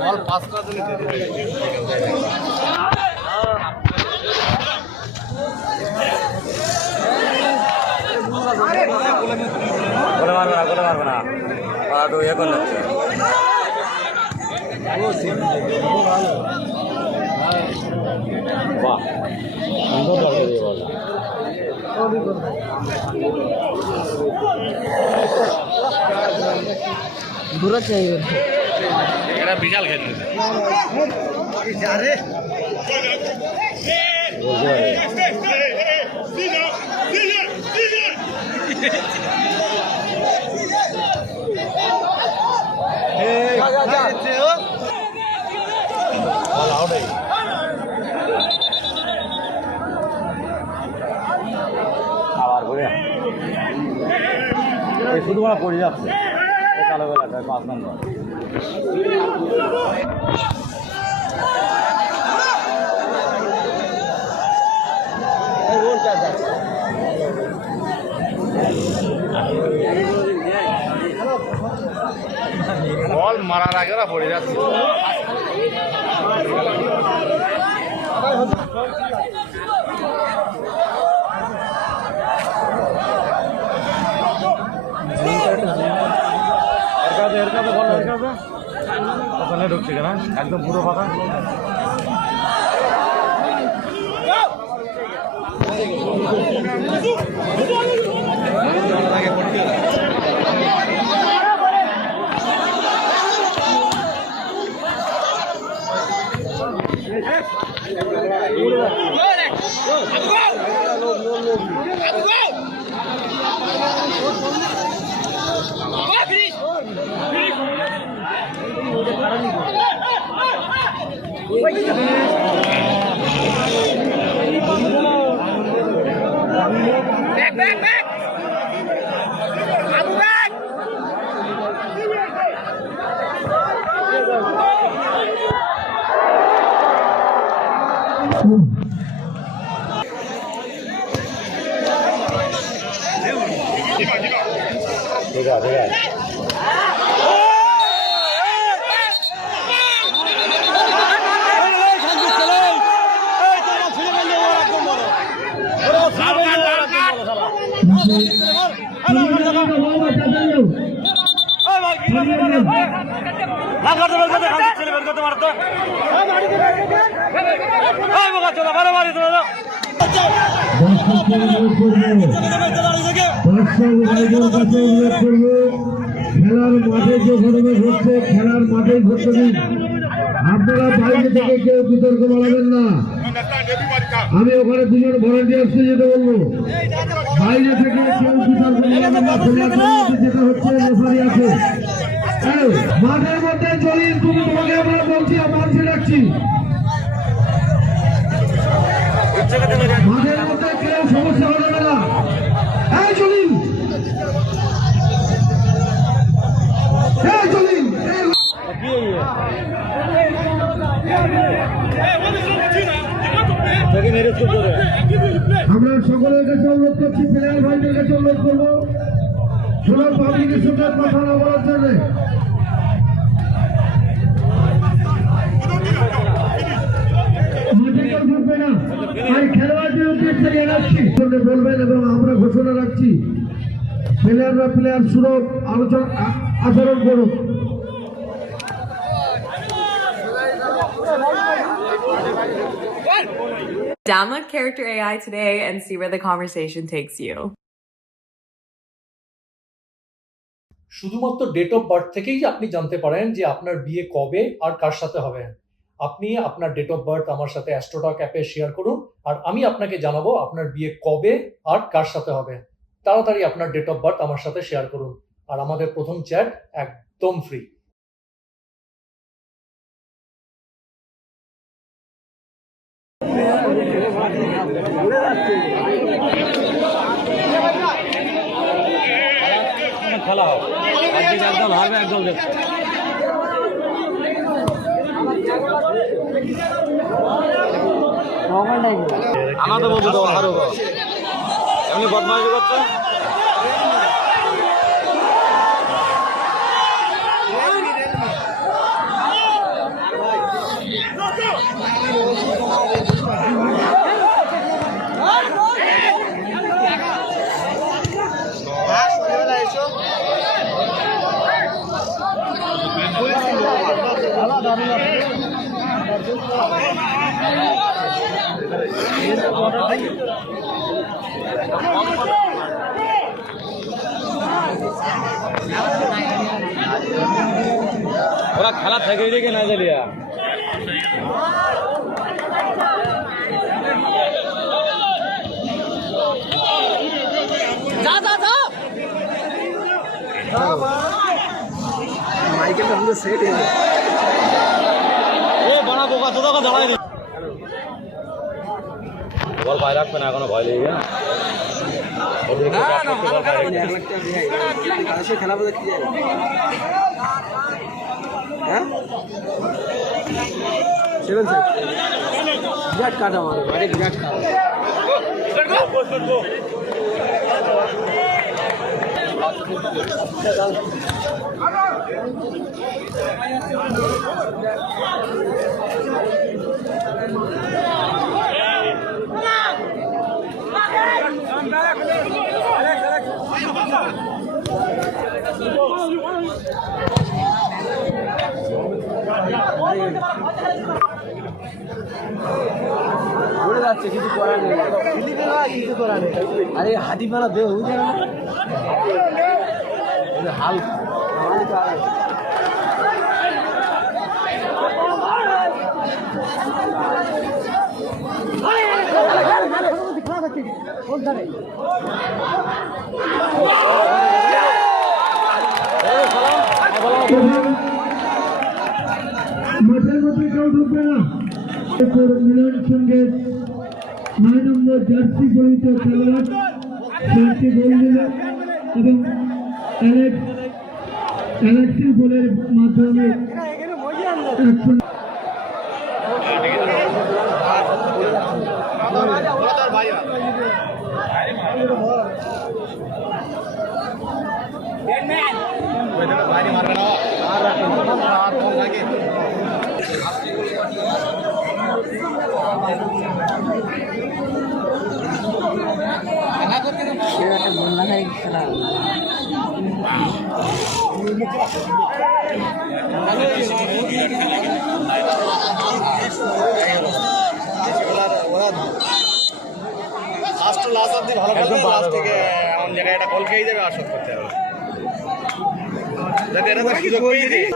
Ball pass করার জন্য গোলে মারবে না আর ইয়ে করে যাচ্ছে বাহ সুন্দর লাগে বল দূরে চাই এটা বিশাল খেলছে আরে আবার ঘুরে শুধুমাত্র পড়ে যাচ্ছে কালো বেলাটায় 5 নম্বর বল মারার আগে না পড়ে যাচ্ছে ওখানে ঢুকছে কেনা একদম পুরো ফাঁকা back. Abu back. খেলার মাঠে যে ঘটনা ঘটছে খেলার মাঠেই ঘটতে দিন আপনারা বাইরে থেকে কেউ বিতর্ক বাড়াবেন না আমি ওখানে দুজন ভলান্টিয়ার্সকে যেতে বলবো বাইরে থেকে কেউ বিতর্ক বাড়াবেন না যেটা হচ্ছে রেফারি আছে মাঠের মধ্যে চলি তুমি তোমাকে আমরা বলছি মানছি রাখছি মাঠের মধ্যে কেউ সমস্যা হবে না চলি আমরা সকলের কাছে অনুরোধ করছি প্লেয়ার ভাইদের কাছে অনুরোধ করবো সবাই পাবলিকের সঙ্গে কথা না বলার জন্য খেলোয়াড়দের উদ্দেশ্যে জানাচ্ছি বলবেন এবং আমরা ঘোষণা রাখছি প্লেয়াররা প্লেয়ার সুরভ আচরণ করুন Download Character AI today and see where the conversation takes you. শুধুমাত্র ডেট অফ বার্থ থেকেই আপনি জানতে পারেন যে আপনার বিয়ে কবে আর কার সাথে হবে। আপনি আপনার ডেট অফ বার্থ আমার সাথে অ্যাস্ট্রোটক অ্যাপে শেয়ার করুন আর আমি আপনাকে জানাবো আপনার বিয়ে কবে আর কার সাথে হবে। তাড়াতাড়ি আপনার ডেট অফ বার্থ আমার সাথে শেয়ার করুন আর আমাদের প্রথম চ্যাট একদম ফ্রি। খেলা হোক একদম হারবে একদম দেখছে আমাদের বলতে দেওয়া হারো এমনি বদমাইশি করছে ওরা খেলা থেকে রেখে না জালিয়া মাইকেল আমাদের সেট এ বড় বোকা তো তোকে দাঁড়াই নি বল পায় রাখবে না এখনো ভয় লেগে খেলা বোঝা কি যায় হ্যাঁ 7 বিরাট কাট আমাদের বাইরে বিরাট কাট ঘুরে যাচ্ছে কিছু করার নেই কিছু করার নেই আরে হাতি পালা দেহ বুঝে না হাল মাঠের মধ্যে কেউ ঢুকবে না মিলন সঙ্গে 9 নম্বর জার্সি পরিহিত খেলোয়াড় চারটি গোল দিলেন এবং অ্যালেক্সির গোলের মাধ্যমে খেলা লাস্ট অব্দি ভালো খেলবে লাস্ট থেকে এমন জায়গায় একটা গোল খেয়ে যাবে আর শোধ করতে হবে যাতে এটা তো সুযোগ পেয়ে দিই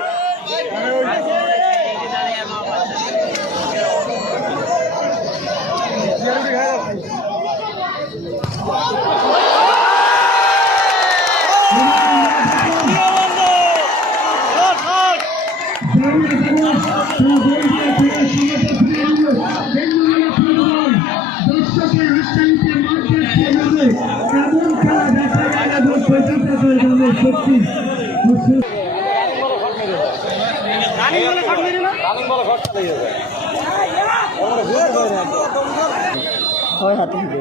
হয় হাতে ফিরে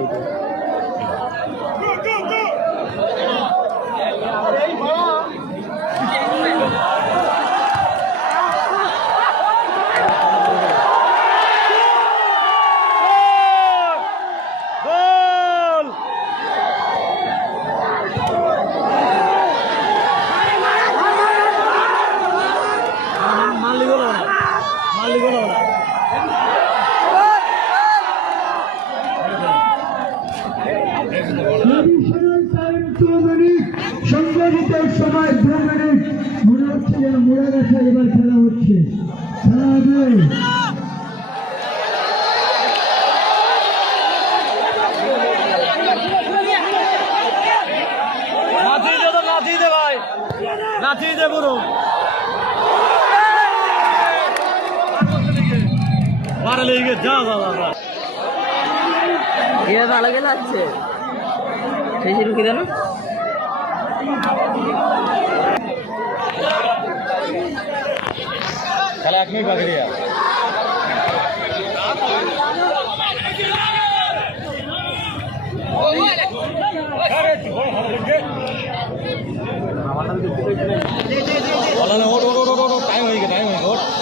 সংযোজিত সময় 2 মিনিট মনে হচ্ছে যেন মোড়া গেছে এবার খেলা হচ্ছে খেলা হবে নাচিয়ে দে ভাই নাচিয়ে দে পুরো মারা লেগে যা যা এরা ভালো গেলে আছে সেই রুকি দেন খেলা 1 মিনিট বাকি রিয়া আমার নাম